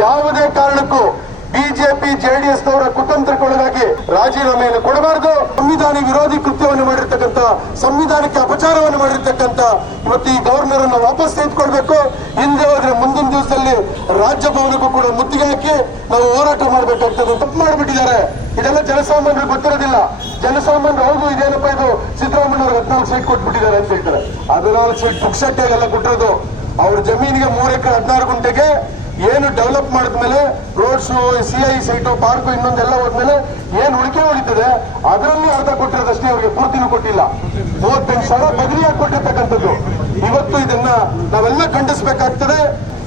ಯಾವುದೇ ಕಾರಣಕ್ಕೂ BJP, JDS ನವರ ಕುತಂತ್ರಕ್ಕೊಳಗಾಗಿ ರಾಜೀನಾಮೆಯನ್ನು ಕೊಡಬಾರದು. ಸಂವಿಧಾನ ವಿರೋಧಿ ಕೃತ್ಯವನ್ನು ಮಾಡಿರ್ತಕ್ಕಂಥ, ಸಂವಿಧಾನಕ್ಕೆ ಅಪಚಾರವನ್ನು ಮಾಡಿರ್ತಕ್ಕಂಥ ಇವತ್ತು ಈ ಗವರ್ನರ್ ಅನ್ನು ವಾಪಸ್ ತೆಗೆದುಕೊಳ್ಬೇಕು. ಹಿಂದೆ ಹೋದ್ರೆ ಮುಂದಿನ ದಿವಸದಲ್ಲಿ ರಾಜ್ಯಭವನಕ್ಕೂ ಕೂಡ ಮುತ್ತಿಗೆ ಹಾಕಿ ನಾವು ಹೋರಾಟ ಮಾಡಬೇಕಾಗ್ತದೆ. ತಪ್ಪು ಮಾಡಿಬಿಟ್ಟಿದ್ದಾರೆ. ಇದೆಲ್ಲ ಜನಸಾಮಾನ್ಯರಿಗೆ ಗೊತ್ತಿರೋದಿಲ್ಲ. ಜನಸಾಮಾನ್ಯರು, ಹೌದು, ಇದೇನಪ್ಪ ಇದು? ಸಿದ್ದರಾಮಯ್ಯ ಅವರು ಹದಿನಾಲ್ಕು ಸೀಟ್ ಕೊಟ್ಬಿಟ್ಟಿದ್ದಾರೆ ಅಂತ ಹೇಳ್ತಾರೆ. ಹದಿನಾಲ್ಕು ಸೀಟ್ ಎಲ್ಲಾ ಕೊಟ್ಟಿರೋದು. ಅವ್ರ ಜಮೀನಿಗೆ ಮೂರು ಎಕರೆ ಹದಿನಾರು ಗುಂಟೆಗೆ ಏನು ಡೆವಲಪ್ ಮಾಡಿದ್ಮೇಲೆ roads C I site park ಇನ್ನೊಂದೆಲ್ಲ ಹೋದ್ಮೇಲೆ ಏನ್ ಉಳಿಕೆ ಉಳಿತದೆ ಅದರಲ್ಲಿ ಅರ್ಧ ಕೊಟ್ಟಿರೋದಷ್ಟೇ ಅವ್ರಿಗೆ ಪೂರ್ತಿನೂ ಕೊಟ್ಟಿಲ್ಲ. ಮೂವತ್ತೆಂಟು ಸಾವಿರ ಬದಲಿಯಾಗಿ ಕೊಟ್ಟಿರ್ತಕ್ಕಂಥದ್ದು. ಇವತ್ತು ಇದನ್ನ ನಾವೆಲ್ಲ ಖಂಡಿಸಬೇಕಾಗ್ತದೆ.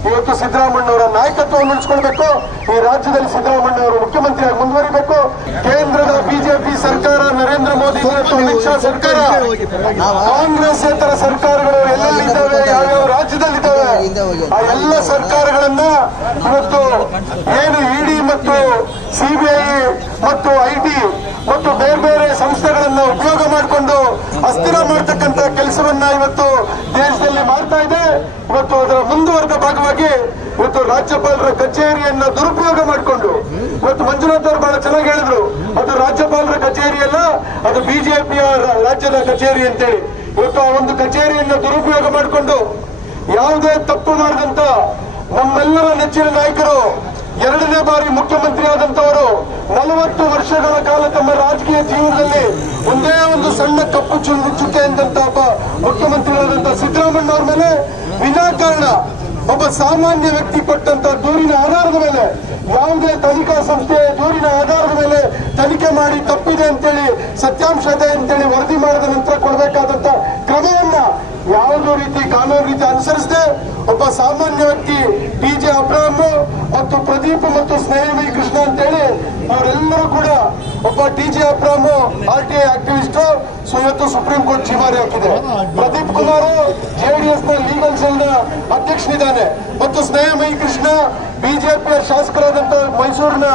ಇವತ್ತು ಸಿದ್ದರಾಮಣ್ಣವರ ನಾಯಕತ್ವವನ್ನು ಉಳಿಸ್ಕೊಳ್ಬೇಕು. ಈ ರಾಜ್ಯದಲ್ಲಿ ಸಿದ್ದರಾಮಣ್ಣ ಅವರು ಮುಖ್ಯಮಂತ್ರಿಯಾಗಿ ಮುಂದುವರಿಬೇಕು. ಕೇಂದ್ರದ ಬಿಜೆಪಿ ಸರ್ಕಾರ, ನರೇಂದ್ರ ಮೋದಿ ಅಮಿತ್ ಶಾ ಸರ್ಕಾರ, ಕಾಂಗ್ರೆಸ್ ಸರ್ಕಾರಗಳು ಎಲ್ಲೆಲ್ಲಿದ್ದಾವೆ, ಯಾವ್ಯಾವ ರಾಜ್ಯದಲ್ಲಿದ್ದಾವೆ ಆ ಎಲ್ಲ ಸರ್ಕಾರಗಳನ್ನ ಇವತ್ತು ಏನು ಇಡಿ ಮತ್ತು ಸಿಬಿಐ ಮತ್ತು ಐಟಿ ಮತ್ತು ಬೇರೆ ಬೇರೆ ಸಂಸ್ಥೆಗಳನ್ನ ಉಪಯೋಗ ಮಾಡಿಕೊಂಡು ಅಸ್ಥಿರ ಮಾಡ್ತಕ್ಕಂತ ಕೆಲಸವನ್ನ ಇವತ್ತು ದೇಶದಲ್ಲಿ ಮಾಡ್ತಾ ಇದೆ. ಇವತ್ತು ಅದರ ಮುಂದುವರೆದ ಭಾಗವಾಗಿ ಇವತ್ತು ರಾಜ್ಯಪಾಲರ ಕಚೇರಿಯನ್ನ ದುರುಪಯೋಗ ಮಾಡಿಕೊಂಡು ಇವತ್ತು ಮಂಜುನಾಥ್ ಅವರು ಬಹಳ ಚೆನ್ನಾಗಿ ಹೇಳಿದ್ರು. ಅದು ರಾಜ್ಯಪಾಲರ ಕಚೇರಿಯಲ್ಲ ಅದು ಬಿಜೆಪಿಯ ರಾಜ್ಯದ ಕಚೇರಿ ಅಂತೇಳಿ. ಇವತ್ತು ಆ ಒಂದು ಕಚೇರಿಯನ್ನ ದುರುಪಯೋಗ ಮಾಡಿಕೊಂಡು ಯಾವುದೇ ತಪ್ಪು ಮಾಡಿದಂತ ನಮ್ಮೆಲ್ಲರ ನೆಚ್ಚಿನ ನಾಯಕರು, ಎರಡನೇ ಬಾರಿ ಮುಖ್ಯಮಂತ್ರಿ ಆದಂತವರು ನಲವತ್ತು ವರ್ಷಗಳ ಕಾಲ ತಮ್ಮ ರಾಜಕೀಯ ಜೀವನದಲ್ಲಿ ಒಂದೇ ಒಂದು ಸಣ್ಣ ಕಪ್ಪು ಚುಕ್ಕೆ ಎಂದಂತ ಒಬ್ಬ ಮುಖ್ಯಮಂತ್ರಿಗಳಾದಂತ ಸಿದ್ದರಾಮಯ್ಯ ಅವರ ಮೇಲೆ ವಿನಾಕಾರಣ, ಒಬ್ಬ ಸಾಮಾನ್ಯ ವ್ಯಕ್ತಿ ಕೊಟ್ಟಂತ ದೂರಿನ ಆಧಾರದ ಮೇಲೆ ಯಾವುದೇ ತನಿಖಾ ಸಂಸ್ಥೆ ದೂರಿನ ಆಧಾರದ ಮೇಲೆ ತನಿಖೆ ಮಾಡಿ ತಪ್ಪಿದೆ ಅಂತೇಳಿ, ಸತ್ಯಾಂಶ ಇದೆ ಅಂತೇಳಿ ವರದಿ ಮಾಡಿದ ನಂತರ ಕೊಡಬೇಕಾದಂತ ಕ್ರಮವನ್ನ ಯಾವುದೋ ರೀತಿ ಕಾನೂನು ರೀತಿ ಅನುಸರಿಸದೆ ಒಬ್ಬ ಸಾಮಾನ್ಯ ವ್ಯಕ್ತಿ ಟಿ ಜೆ ಅಬ್ರಾಹಂ ಮತ್ತು ಪ್ರದೀಪ್ ಮತ್ತು ಸ್ನೇಹಿ ಕೃಷ್ಣ ಅಂತೇಳಿ ಅವರೆಲ್ಲರೂ ಕೂಡ ಒಬ್ಬ T J Abraham R T I activist, so ಇವತ್ತು ಸುಪ್ರೀಂ ಕೋರ್ಟ್ ಜೀವಾರಿ ಹಾಕಿದೆ. ಪ್ರದೀಪ್ ಕುಮಾರ್ ಜೆಡಿಎಸ್ನ ಲೀಗಲ್ ಸೆಲ್ನ ಅಧ್ಯಕ್ಷನಿದ್ದಾನೆ. ಮತ್ತು ಸ್ನೇಹಮಯಿ ಕೃಷ್ಣ ಬಿಜೆಪಿಯ ಶಾಸಕರಾದಂತ ಮೈಸೂರಿನ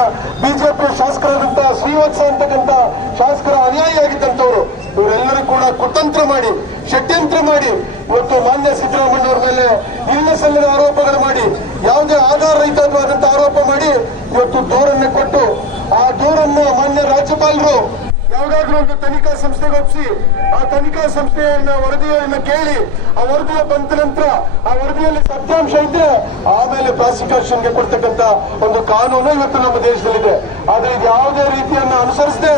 ಬಿಜೆಪಿ ಶಾಸಕರಾದಂತ ಶ್ರೀವತ್ಸ ಅಂತಕ್ಕಂಥ ಶಾಸಕರ ಅನುಯಾಯಿಯಾಗಿದ್ದಂಥವ್ರು ಇವರೆಲ್ಲರೂ ಕೂಡ ಕುತಂತ್ರ ಮಾಡಿ, ಷಡ್ಯಂತ್ರ ಮಾಡಿ ಇವತ್ತು ಮಾನ್ಯ ಸಿದ್ದರಾಮಯ್ಯ ಅವರ ಮೇಲೆ ಇಲ್ಲ ಸಲ್ಲದ ಆರೋಪಗಳು ಮಾಡಿ, ಯಾವುದೇ ಆಧಾರ ರಹಿತವಾದಂತಹ ಆರೋಪ ಮಾಡಿ ಇವತ್ತು ದೂರನ್ನ ಕೊಟ್ಟು, ಆ ದೂರನ್ನು ಮಾನ್ಯ ರಾಜ್ಯಪಾಲರು ಯಾವ್ದಾದ್ರು ಒಂದು ತನಿಖಾ ಸಂಸ್ಥೆಗೆ ಒಪ್ಪಿಸಿ ಆ ತನಿಖಾ ಸಂಸ್ಥೆಯನ್ನ ವರದಿಯನ್ನ ಕೇಳಿ, ಆ ವರದಿಯ ಬಂದ ನಂತರ ಆ ವರದಿಯಲ್ಲಿ ಸತ್ಯಾಂಶ ಇದ್ರೆ ಆಮೇಲೆ ಪ್ರಾಸಿಕ್ಯೂಷನ್ಗೆ ಕೊಡ್ತಕ್ಕಂತ ಒಂದು ಕಾನೂನು ಇವತ್ತು ನಮ್ಮ ದೇಶದಲ್ಲಿದೆ. ಆದ್ರೆ ಇದು ಯಾವುದೇ ರೀತಿಯನ್ನ ಅನುಸರಿಸದೆ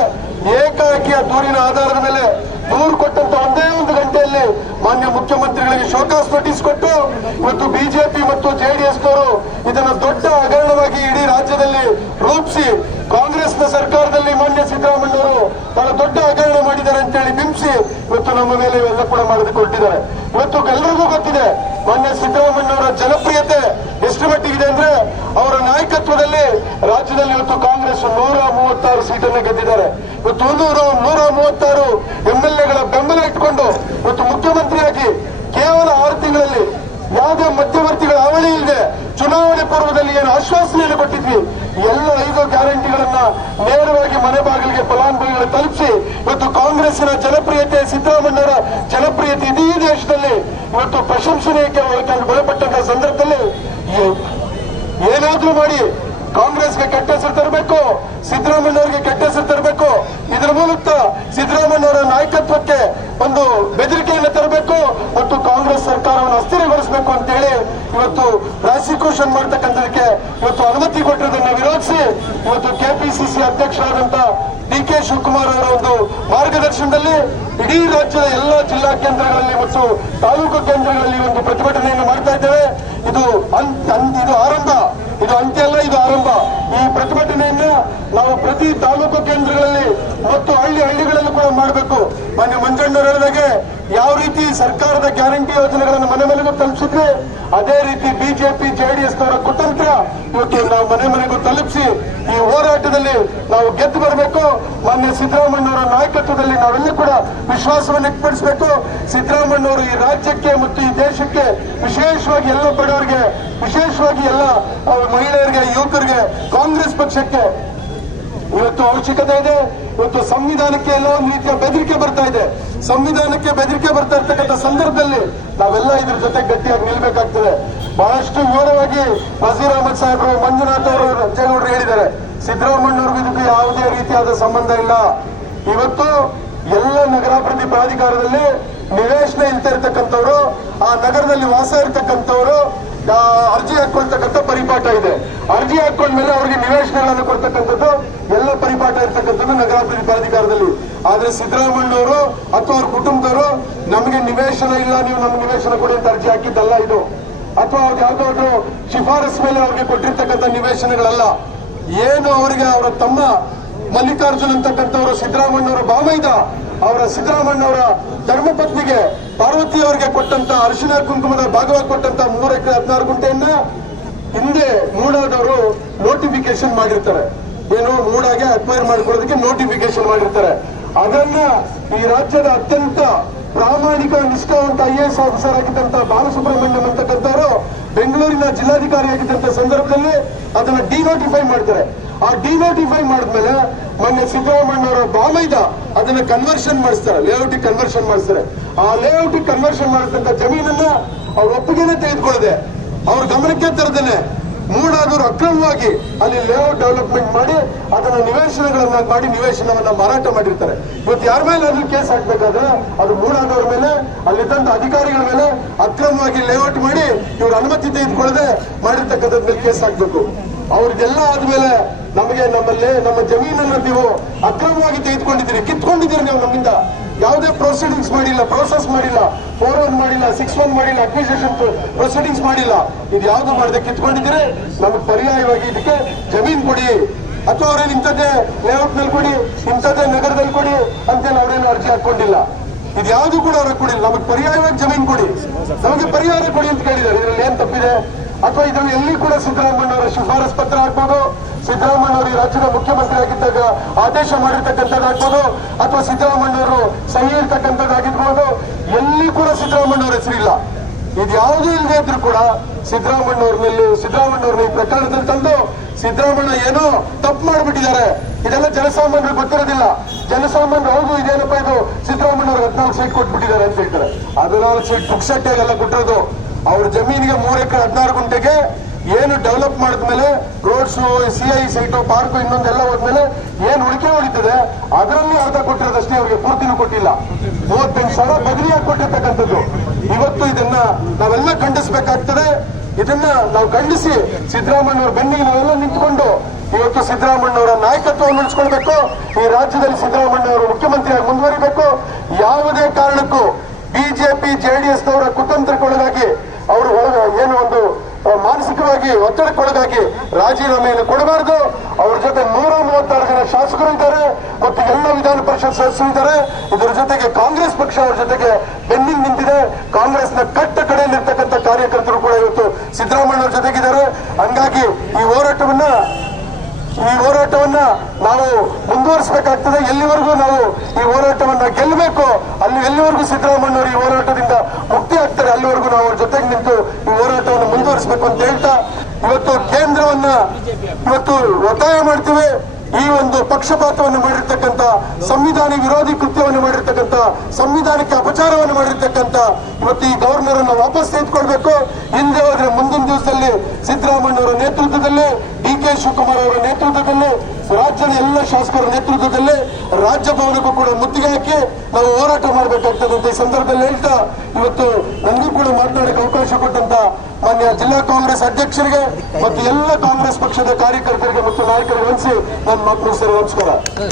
ಏಕಾಕಿಯ ದೂರಿನ ಆಧಾರದ ಮೇಲೆ ದೂರು ಕೊಟ್ಟಂತ ಒಂದೇ ಒಂದು ಗಂಟೆಯಲ್ಲಿ ಮಾನ್ಯ ಮುಖ್ಯಮಂತ್ರಿಗಳಿಗೆ ಶೋಕಾಸ್ ನೋಟಿಸ್ ಕೊಟ್ಟು, ಇವತ್ತು ಬಿಜೆಪಿ ಮತ್ತು ಜೆಡಿಎಸ್ ಇದನ್ನು ಇದನ್ನ ದೊಡ್ಡ ಹಗರಣವಾಗಿ ಇಡೀ ರಾಜ್ಯದಲ್ಲಿ ರೂಪಿಸಿ ಕಾಂಗ್ರೆಸ್ನ ಸರ್ಕಾರದಲ್ಲಿ ಮಾನ್ಯ ಸಿದ್ದರಾಮಯ್ಯ ಅವರು ಬಹಳ ದೊಡ್ಡ ಹಗರಣ ಮಾಡಿದ್ದಾರೆ ಅಂತೇಳಿ ಬಿಂಬಿಸಿ ಇವತ್ತು ನಮ್ಮ ಮೇಲೆ ಇವೆಲ್ಲ ಕೂಡ ಮಾಡಿಕೊಟ್ಟಿದ್ದಾರೆ. ಕೊಟ್ಟಿದ್ದಾರೆ ಇವತ್ತು ಎಲ್ಲರಿಗೂ ಗೊತ್ತಿದೆ, ಮಾನ್ಯ ಸಿದ್ದರಾಮಯ್ಯ ಅವರ ಜನಪ್ರಿಯತೆ ಎಷ್ಟು ಮಟ್ಟಿಗಿದೆ ಅಂದ್ರೆ ಅವರ ನಾಯಕತ್ವದಲ್ಲಿ ರಾಜ್ಯದಲ್ಲಿ ಇವತ್ತು ಕಾಂಗ್ರೆಸ್ ನೂರ ಮೂವತ್ತಾರು ಸೀಟನ್ನು ಗೆದ್ದಿದ್ದಾರೆ. ಇವತ್ತು ನೂರ ನೂರ ಮೂವತ್ತಾರು ಎಂ ಎಲ್ ಎಗಳ ಬೆಂಬಲ ಇಟ್ಕೊಂಡು ಇವತ್ತು ಮುಖ್ಯಮಂತ್ರಿಯಾಗಿ ಕೇವಲ ಆರು ತಿಂಗಳಲ್ಲಿ ಯಾವುದೇ ಮಧ್ಯವರ್ತಿಗಳ ಅವಳಿ ಇಲ್ಲದೆ ಚುನಾವಣೆ ಪೂರ್ವದಲ್ಲಿ ಏನು ಆಶ್ವಾಸನೆಯನ್ನು ಕೊಟ್ಟಿದ್ವಿ. ಎಲ್ಲ ಐದು ಗ್ಯಾರಂಟಿಗಳನ್ನ ನೇರವಾಗಿ ಮನೆ ಬಾಗಿಲಿಗೆ ಫಲಾನುಭವಿಗಳು ತಲುಪಿಸಿ ಇವತ್ತು ಕಾಂಗ್ರೆಸ್ಸಿನ ಜನಪ್ರಿಯತೆ ಸಿದ್ದರಾಮಯ್ಯರ ಜನಪ್ರಿಯತೆ ಇಡೀ ದೇಶದಲ್ಲಿ ಇವತ್ತು ಪ್ರಶಂಸನೀಯಕ್ಕೆ ಒಳಗೆ- ಒಳಪಟ್ಟಂತ ಸಂದರ್ಭದಲ್ಲಿ ಏನಾದ್ರೂ ಮಾಡಿ ಕಾಂಗ್ರೆಸ್ಗೆ ಕೆಟ್ಟ ಹೆಸರು ತರಬೇಕು ಸಿದ್ದರಾಮಯ್ಯ ಅವರಿಗೆ ಕೆಟ್ಟ ಹೆಸರು ತರಬೇಕು. ಇದರ ಮೂಲಕ ಸಿದ್ದರಾಮಯ್ಯ ಅವರ ನಾಯಕತ್ವಕ್ಕೆ ಒಂದು ಬೆದರಿಕೆಯನ್ನು ತರಬೇಕು ಮತ್ತು ಕಾಂಗ್ರೆಸ್ ಸರ್ಕಾರವನ್ನು ಅಸ್ಥಿರಗೊಳಿಸಬೇಕು ಅಂತ ಹೇಳಿ ಇವತ್ತು ಪ್ರಾಸಿಕ್ಯೂಷನ್ ಮಾಡ್ತಕ್ಕಂಥದಕ್ಕೆ ಇವತ್ತು ಅನುಮತಿ ಕೊಟ್ಟಿರೋದನ್ನ ವಿರೋಧಿಸಿ ಇವತ್ತು ಕೆಪಿಸಿಸಿ ಅಧ್ಯಕ್ಷರಾದಂತ ಡಿ ಕೆ ಶಿವಕುಮಾರ್ ಅವರ ಒಂದು ಮಾರ್ಗದರ್ಶನದಲ್ಲಿ ಇಡೀ ರಾಜ್ಯದ ಎಲ್ಲ ಜಿಲ್ಲಾ ಕೇಂದ್ರಗಳಲ್ಲಿ ಮತ್ತು ತಾಲೂಕು ಕೇಂದ್ರಗಳಲ್ಲಿ ಒಂದು ಪ್ರತಿಭಟನೆಯನ್ನು ಮಾಡ್ತಾ ಇದ್ದೇವೆ. ಇದು ಇದು ಆರಂಭ. ಇದು ಆರಂಭ ಈ ಪ್ರತಿಭಟನೆಯನ್ನ ನಾವು ಪ್ರತಿ ತಾಲೂಕು ಕೇಂದ್ರಗಳಲ್ಲಿ ಮತ್ತು ಹಳ್ಳಿ ಹಳ್ಳಿಗಳಲ್ಲೂ ಕೂಡ ಮಾಡಬೇಕು ಮಾನ್ಯ ಮಂಜಣ್ಣವರು ಹೇಳಿದಾಗೆ ಯಾವ ರೀತಿ ಸರ್ಕಾರದ ಗ್ಯಾರಂಟಿ ಯೋಜನೆಗಳನ್ನು ಮನೆ ಮನೆಗೂ ತಲುಪಿಸಿದ್ವಿ ಅದೇ ರೀತಿ ಬಿಜೆಪಿ, ಜೆಡಿಎಸ್ ನವರ ಕುತಂತ್ರ ಇವತ್ತು ನಾವು ಮನೆ ಮನೆಗೂ ತಲುಪಿಸಿ ಈ ಹೋರಾಟದಲ್ಲಿ ನಾವು ಗೆದ್ದು ಬರಬೇಕು. ಮಾನ್ಯ ಸಿದ್ದರಾಮಯ್ಯವರ ನಾಯಕತ್ವದಲ್ಲಿ ನಾವೆಲ್ಲೂ ಕೂಡ ವಿಶ್ವಾಸವನ್ನು ವ್ಯಕ್ತಪಡಿಸಬೇಕು. ಸಿದ್ದರಾಮಯ್ಯವರು ಈ ರಾಜ್ಯಕ್ಕೆ ಮತ್ತು ಈ ದೇಶಕ್ಕೆ ವಿಶೇಷವಾಗಿ ಎಲ್ಲ ಬಡವರಿಗೆ, ವಿಶೇಷವಾಗಿ ಎಲ್ಲ ಮಹಿಳೆಯರಿಗೆ, ಯುವಕರಿಗೆ ಕಾಂಗ್ರೆಸ್ ಪಕ್ಷಕ್ಕೆ ಇವತ್ತು ಅವಶ್ಯಕತೆ ಇದೆ, ಇವತ್ತು ಸಂವಿಧಾನಕ್ಕೆ ಎಲ್ಲ ಒಂದು ರೀತಿಯ ಬೆದರಿಕೆ ಬರ್ತಾ ಇದೆ. ಸಂವಿಧಾನಕ್ಕೆ ಬೆದರಿಕೆ ಬರ್ತಾ ಇರ್ತಕ್ಕಂಥ ಸಂದರ್ಭದಲ್ಲಿ ನಾವೆಲ್ಲ ಇದ್ರ ಜೊತೆ ಗಟ್ಟಿಯಾಗಿ ನಿಲ್ಬೇಕಾಗ್ತದೆ. ಬಹಳಷ್ಟು ವಿವರವಾಗಿ ನಜೀರ್ ಅಹಮದ್ ಸಾಹೇಬರು, ಮಂಜುನಾಥ್ ಅವರು ರಂಜೇಗೌಡರು ಹೇಳಿದ್ದಾರೆ. ಸಿದ್ದರಾಮಯ್ಯವ್ರಿಗೂ ಇದಕ್ಕೆ ಯಾವುದೇ ರೀತಿಯಾದ ಸಂಬಂಧ ಇಲ್ಲ. ಇವತ್ತು ಎಲ್ಲ ನಗರಾಭಿವೃದ್ಧಿ ಪ್ರಾಧಿಕಾರದಲ್ಲಿ ನಿವೇಶನ ಇರ್ತಕ್ಕಂಥವ್ರು, ಆ ನಗರದಲ್ಲಿ ವಾಸ ಇರ್ತಕ್ಕಂಥವ್ರು ಅರ್ಜಿ ಹಾಕೊಳ್ತಕ್ಕಂಥ ಪರಿಪಾಠ ಇದೆ. ಅರ್ಜಿ ಹಾಕೊಂಡ್ಮೇಲೆ ಅವರಿಗೆ ನಿವೇಶನಗಳನ್ನು ಕೊಡ್ತಕ್ಕಂಥದ್ದು ಎಲ್ಲ ಪರಿಪಾಠ ಇರ್ತಕ್ಕಂಥದ್ದು ನಗರಾಭಿವೃದ್ಧಿ ಪ್ರಾಧಿಕಾರದಲ್ಲಿ. ಆದ್ರೆ ಸಿದ್ದರಾಮಯ್ಯವರು ಅಥವಾ ಅವ್ರ ಕುಟುಂಬದವರು, ನಮಗೆ ನಿವೇಶನ ಇಲ್ಲ, ನೀವು ನಮ್ಗೆ ನಿವೇಶನ ಕೊಡಿ ಅಂತ ಅರ್ಜಿ ಹಾಕಿದ್ದಲ್ಲ ಇದು. ಅಥವಾ ಅವ್ರು ಯಾವ್ದಾದ್ರು ಶಿಫಾರಸ್ ಮೇಲೆ ಅವ್ರಿಗೆ ಕೊಟ್ಟಿರ್ತಕ್ಕಂಥ ನಿವೇಶನಗಳಲ್ಲ. ಏನು ಅವರಿಗೆ ಅವರ ತಮ್ಮ ಮಲ್ಲಿಕಾರ್ಜುನ್ ಅಂತಕ್ಕಂಥವ್ರು ಸಿದ್ದರಾಮಯ್ಯವರ ಬಾಮೈದ, ಅವರ ಸಿದ್ದರಾಮಯ್ಯವರ ಧರ್ಮಪತ್ನಿಗೆ ಪಾರ್ವತಿ ಅವರಿಗೆ ಕೊಟ್ಟಂತ ಅರಿಶಿನ ಕುಂಕುಮದ ಭಾಗವಾಗಿ ಕೊಟ್ಟಂತ ಮೂರಕ್ಕೆ ಎಕರೆ, ಹದಿನಾರು ಗುಂಟೆಯನ್ನ ಹಿಂದೆ ಮೂಡಾದವರು ನೋಟಿಫಿಕೇಶನ್ ಮಾಡಿರ್ತಾರೆ. ಏನು ಮೂಡಾಗೆ ಅಕ್ವೈರ್ ಮಾಡ್ಕೊಳ್ಳೋದಕ್ಕೆ ನೋಟಿಫಿಕೇಶನ್ ಮಾಡಿರ್ತಾರೆ. ಅದನ್ನ ಈ ರಾಜ್ಯದ ಅತ್ಯಂತ ಪ್ರಾಮಾಣಿಕ, ನಿಷ್ಠಾವಂತ ಐ ಎಸ್ ಆಫೀಸರ್ ಆಗಿದ್ದಂತ ಬಾಲಸುಬ್ರಹ್ಮಣ್ಯಂ ಅಂತಕ್ಕಂಥವರು ಬೆಂಗಳೂರಿನ ಜಿಲ್ಲಾಧಿಕಾರಿ ಆಗಿದ್ದಂತ ಸಂದರ್ಭದಲ್ಲಿ ಅದನ್ನ ಡಿನೋಟಿಫೈ ಮಾಡ್ತಾರೆ. ಆ ಡಿನೋಟಿಫೈ ಮಾಡಿದ್ಮೇಲೆ ಮೊನ್ನೆ ಸಿದ್ದರಾಮಯ್ಯವರ ಬಾಮೈದ ಅದನ್ನ ಕನ್ವರ್ಷನ್ ಮಾಡಿಸ್ತಾರೆ ಲೇಔಟ್ ಕನ್ವರ್ಷನ್ ಮಾಡಿಸ್ತಾರೆ. ಆ ಲೇಔಟ್ ಕನ್ವರ್ಷನ್ ಮಾಡಿದಂತ ಜಮೀನನ್ನ ಅವ್ರ ಒಪ್ಪಿಗೆನೆ ತೆಗೆದುಕೊಳ್ಳದೆ ಅವ್ರ ಗಮನಕ್ಕೆ ತರದೇನೆ ಮೂಡಾದವರು ಅಕ್ರಮವಾಗಿ ಅಲ್ಲಿ ಲೇಔಟ್ ಡೆವಲಪ್ಮೆಂಟ್ ಮಾಡಿ ಅದನ್ನ ನಿವೇಶನಗಳನ್ನ ಮಾಡಿ ನಿವೇಶನವನ್ನ ಮಾರಾಟ ಮಾಡಿರ್ತಾರೆ. ಇವತ್ತು ಯಾರ ಮೇಲೆ ಅದು ಕೇಸ್ ಹಾಕ್ಬೇಕಾದ್ರೆ ಅದು ಮೂಡಾದವ್ರ ಮೇಲೆ, ಅಲ್ಲಿದ್ದಂತ ಅಧಿಕಾರಿಗಳ ಮೇಲೆ ಅಕ್ರಮವಾಗಿ ಲೇಔಟ್ ಮಾಡಿ ಇವ್ರ ಅನುಮತಿ ತೆಗೆದುಕೊಳ್ಳದೆ ಮಾಡಿರ್ತಕ್ಕಂಥದ್ ಮೇಲೆ ಕೇಸ್ ಹಾಕ್ಬೇಕು ಅವ್ರಿಗೆಲ್ಲ ಆದ್ಮೇಲೆ ನಮಗೆ ನಮ್ಮಲ್ಲಿ ನಮ್ಮ ಜಮೀನನ್ನು ನೀವು ಅಕ್ರಮವಾಗಿ ತೆಗೆದುಕೊಂಡಿದ್ದೀರಿ, ಕಿತ್ಕೊಂಡಿದ್ದೀರಿ ನೀವು ನಮ್ಮಿಂದ. ಯಾವುದೇ ಪ್ರೊಸೀಡಿಂಗ್ಸ್ ಮಾಡಿಲ್ಲ ಪ್ರೋಸೆಸ್ ಮಾಡಿಲ್ಲ ಫೋರ್ ಒನ್ ಮಾಡಿಲ್ಲ ಸಿಕ್ಸ್ ಒನ್ ಮಾಡಿಲ್ಲ ಅಕ್ವಿಸೇಷನ್ ಪ್ರೊಸೀಡಿಂಗ್ಸ್ ಮಾಡಿಲ್ಲ. ಇದು ಯಾವುದು ಮಾಡದೆ ಕಿತ್ಕೊಂಡಿದ್ರೆ ನಮಗೆ ಪರ್ಯಾಯವಾಗಿ ಇದಕ್ಕೆ ಜಮೀನ್ ಕೊಡಿ. ಅಥವಾ ಅವ್ರೇನು ಇಂಥದ್ದೇ ಲೇಔಟ್ನಲ್ಲಿ ಕೊಡಿ, ಇಂಥದ್ದೇ ನಗರದಲ್ಲಿ ಕೊಡಿ ಅಂತೇಳಿ ಅವ್ರೇನು ಅರ್ಜಿ ಹಾಕೊಂಡಿಲ್ಲ ಇದು ಯಾವುದು ಕೂಡ ಅವ್ರಿಗೆ ಕೊಡಿಲ್ಲ ನಮಗೆ ಪರ್ಯಾಯವಾಗಿ ಜಮೀನ್ ಕೊಡಿ. ನಮಗೆ ಪರಿಹಾರ ಕೊಡಿ ಅಂತ ಕೇಳಿದ್ದಾರೆ. ಇದರಲ್ಲಿ ಏನು ತಪ್ಪಿದೆ? ಅಥವಾ ಇದನ್ನು ಎಲ್ಲಿ ಕೂಡ ಸಿದ್ದರಾಮಯ್ಯ ಅವರ ಶಿಫಾರಸ್ ಪತ್ರ ಹಾಕ್ಬೋದು? ಸಿದ್ದರಾಮಯ್ಯ ಅವರು ಈ ರಾಜ್ಯದ ಮುಖ್ಯಮಂತ್ರಿ ಆಗಿದ್ದಾಗ ಆದೇಶ ಮಾಡಿರ್ತಕ್ಕಂಥದ್ದಾಗ್ಬೋದು ಅಥವಾ ಸಿದ್ದರಾಮಯ್ಯ ಅವರು ಸಹಿ ಇರ್ತಕ್ಕಂಥದ್ದಾಗಿರ್ಬೋದು ಎಲ್ಲಿ ಕೂಡ ಸಿದ್ದರಾಮಯ್ಯ ಅವರ ಹೆಸರಿಲ್ಲ ಇದ್ಯಾವುದೂ ಇಲ್ಲದೆ ಇದ್ರು ಕೂಡ ಸಿದ್ದರಾಮಯ್ಯ ಅವ್ರ ಮೇಲೆ ಸಿದ್ದರಾಮಯ್ಯ ಅವ್ರನ್ನ ಈ ಪ್ರಕರಣದಲ್ಲಿ ತಂದು ಸಿದ್ದರಾಮಯ್ಯ ಏನೋ ತಪ್ಪು ಮಾಡಿಬಿಟ್ಟಿದ್ದಾರೆ. ಇದೆಲ್ಲ ಜನಸಾಮಾನ್ಯರಿಗೆ ಗೊತ್ತಿರೋದಿಲ್ಲ. ಜನಸಾಮಾನ್ಯರು ಹೌದು, ಇದೇನಪ್ಪ ಇದು? ಸಿದ್ದರಾಮಯ್ಯ ಅವ್ರಿಗೆ ಹದಿನಾಲ್ಕು ಸೀಟ್ ಕೊಟ್ಬಿಟ್ಟಿದ್ದಾರೆ ಅಂತ ಹೇಳ್ತಾರೆ. ಹದಿನಾಲ್ಕು ಸೀಟ್ ಎಲ್ಲಾ ಕೊಟ್ಟಿರೋದು. ಅವ್ರ ಜಮೀನಿಗೆ ಮೂರ್ ಎಕರೆ ಹದಿನಾರು ಗುಂಟೆಗೆ ಏನು ಡೆವಲಪ್ ಮಾಡಿದ್ಮೇಲೆ ರೋಡ್ಸ್ ಐ ಸೈಟು ಪಾರ್ಕ್ ಇನ್ನೊಂದೆಲ್ಲ ಹೋದ್ಮೇಲೆ ಏನ್ ಉಳಿಕೆ ಉಳಿತದೆ ಅದರಲ್ಲಿ ಅರ್ಧ ಕೊಟ್ಟಿರೋದಷ್ಟೇ ಅವ್ರಿಗೆ ಪೂರ್ತಿನೂ ಕೊಟ್ಟಿಲ್ಲ. ಮೂವತ್ತೆಂಟು ಸಾವಿರ ಬದಲಿಯಾಗಿ ಕೊಟ್ಟಿರ್ತಕ್ಕಂಥದ್ದು ಇವತ್ತು ಇದನ್ನ ನಾವೆಲ್ಲ ಖಂಡಿಸಬೇಕಾಗ್ತದೆ. ಇದನ್ನ ನಾವು ಖಂಡಿಸಿ ಸಿದ್ದರಾಮಯ್ಯ ಅವರ ಬೆನ್ನಿಗೆ ನಾವೆಲ್ಲ ನಿಂತ್ಕೊಂಡು ಇವತ್ತು ಸಿದ್ದರಾಮಯ್ಯ ಅವರ ನಾಯಕತ್ವವನ್ನು ಉಳಿಸ್ಕೊಳ್ಬೇಕು. ಈ ರಾಜ್ಯದಲ್ಲಿ ಸಿದ್ದರಾಮಯ್ಯ ಅವರು ಮುಖ್ಯಮಂತ್ರಿಯಾಗಿ ಮುಂದುವರಿಬೇಕು. ಯಾವುದೇ ಕಾರಣಕ್ಕೂ ಬಿಜೆಪಿ ಜೆಡಿಎಸ್ ನವರ ಕುತಂತ್ರಕ್ಕೊಳಗಾಗಿ ಅವರು ಒಳಗ ಏನು ಮಾನಸಿಕವಾಗಿ ಒತ್ತಡಕ್ಕೊಳಗಾಗಿ ರಾಜೀನಾಮೆಯನ್ನು ಕೊಡಬಾರದು. ಅವ್ರ ಜೊತೆ ನೂರ ಮೂವತ್ತಾರು ಜನ ಶಾಸಕರು ಇದ್ದಾರೆ ಮತ್ತು ಎಲ್ಲ ವಿಧಾನ ಪರಿಷತ್ ಸದಸ್ಯರು ಇದ್ದಾರೆ. ಇದರ ಜೊತೆಗೆ ಕಾಂಗ್ರೆಸ್ ಪಕ್ಷ ಅವರ ಜೊತೆಗೆ ಬೆನ್ನಿಂಗ್ ನಿಂತಿದೆ. ಕಾಂಗ್ರೆಸ್ನ ಕಟ್ಟ ಕಡೆಯಲ್ಲಿರ್ತಕ್ಕಂಥ ಕಾರ್ಯಕರ್ತರು ಕೂಡ ಇವತ್ತು ಸಿದ್ದರಾಮಯ್ಯ ಅವ್ರ ಜೊತೆಗಿದ್ದಾರೆ. ಹಂಗಾಗಿ ಈ ಹೋರಾಟವನ್ನ ಈ ಹೋರಾಟವನ್ನ ನಾವು ಮುಂದುವರಿಸಬೇಕಾಗ್ತದೆ. ಎಲ್ಲಿವರೆಗೂ ನಾವು ಈ ಹೋರಾಟವನ್ನ ಗೆಲ್ಲಬೇಕು, ಅಲ್ಲಿ ಎಲ್ಲಿವರೆಗೂ ಸಿದ್ದರಾಮಯ್ಯ ಅವರು ಈ ಹೋರಾಟದಿಂದ ಮುಕ್ತಿ ಆಗ್ತಾರೆ, ಅಲ್ಲಿವರೆಗೂ ನಾವು ಅವ್ರ ಜೊತೆಗೆ ನಿಂತು ಈ ಹೋರಾಟವನ್ನು ಮುಂದುವರಿಸಬೇಕು ಅಂತ ಹೇಳ್ತಾ, ಇವತ್ತು ಕೇಂದ್ರವನ್ನ ಇವತ್ತು ಒತ್ತಾಯ ಮಾಡ್ತೀವಿ. ಈ ಒಂದು ಪಕ್ಷಪಾತವನ್ನು ಮಾಡಿರ್ತಕ್ಕಂಥ, ಸಂವಿಧಾನ ವಿರೋಧಿ ಕೃತ್ಯವನ್ನು ಮಾಡಿರ್ತಕ್ಕಂಥ, ಸಂವಿಧಾನಕ್ಕೆ ಅಪಚಾರವನ್ನು ಮಾಡಿರ್ತಕ್ಕಂಥ, ಇವತ್ತು ಈ ಗವರ್ನರ್ ಅನ್ನು ವಾಪಸ್ ತೆಗೆದುಕೊಳ್ಬೇಕು. ಹಿಂದೆ ಹೋದ್ರೆ ಮುಂದಿನ ದಿವಸದಲ್ಲಿ ಸಿದ್ದರಾಮಯ್ಯ ಅವರ ನೇತೃತ್ವದಲ್ಲಿ ಡಿ ಕೆ ಶಿವಕುಮಾರ್ ಅವರ ನೇತೃತ್ವದಲ್ಲಿ ರಾಜ್ಯದ ಎಲ್ಲ ಶಾಸಕರ ನೇತೃತ್ವದಲ್ಲಿ ರಾಜ್ಯಭವನಕ್ಕೂ ಕೂಡ ಮುತ್ತಿಗೆ ಹಾಕಿ ನಾವು ಹೋರಾಟ ಮಾಡಬೇಕಾಗ್ತದೆ ಈ ಸಂದರ್ಭದಲ್ಲಿ ಹೇಳ್ತಾ ಇವತ್ತು ನನಗೂ ಕೂಡ ಮಾತನಾಡಕ್ಕೆ ಅವಕಾಶ ಕೊಟ್ಟಂತ ಮಾನ್ಯ ಜಿಲ್ಲಾ ಕಾಂಗ್ರೆಸ್ ಅಧ್ಯಕ್ಷರಿಗೆ ಮತ್ತು ಎಲ್ಲ ಕಾಂಗ್ರೆಸ್ ಪಕ್ಷದ ಕಾರ್ಯಕರ್ತರಿಗೆ ಮತ್ತು ನಾಯಕರಿಗೆ ಅನಿಸಿ ನನ್ನ ಮಕ್ಕಳು ಸರ್, ನಮಸ್ಕಾರ.